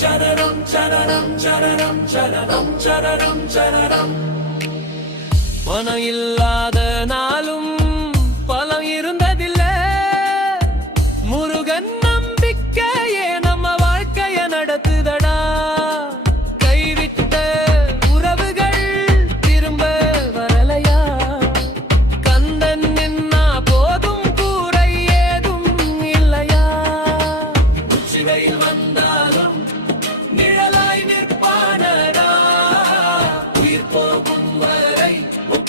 சரணம் சரணம் சரணம் சரணம் சரணம் சரணம். பணம் இல்லாத நாளும் பலம் இருந்ததில்லை. முருகன் நம்பிக்கையே நம்ம வாழ்க்கைய நடத்துதடா. கைவிட்ட உறவுகள் திரும்ப வரலையா? கந்தன் நின்னா போதும் கூரை ஏதும் இல்லையா? உச்சிவையில் வந்தாலும் நிழலாய் நிற்பானடா. உயிர் போகும் வரை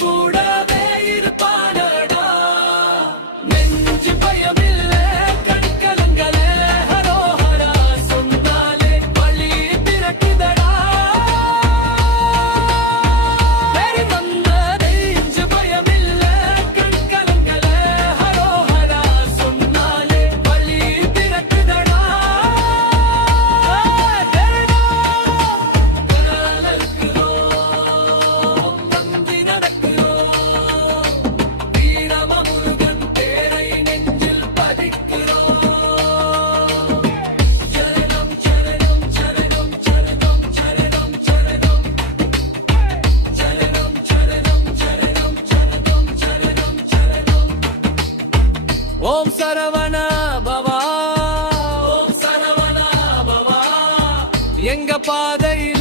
கூடவே இருப்பானடா. நெஞ்சு பயமில்ல கண்கலங்களே ஹரோஹரா சொன்னாலே வழி திறக்குதடா. வெறி வந்த நெஞ்சு பயமில்ல கண்கலங்களே ஹரோஹரா சொன்னாலே வழி திறக்குதடா. ஓம் சரவண பவா, ஓம் சரவண பவா. எங்க பாதையில்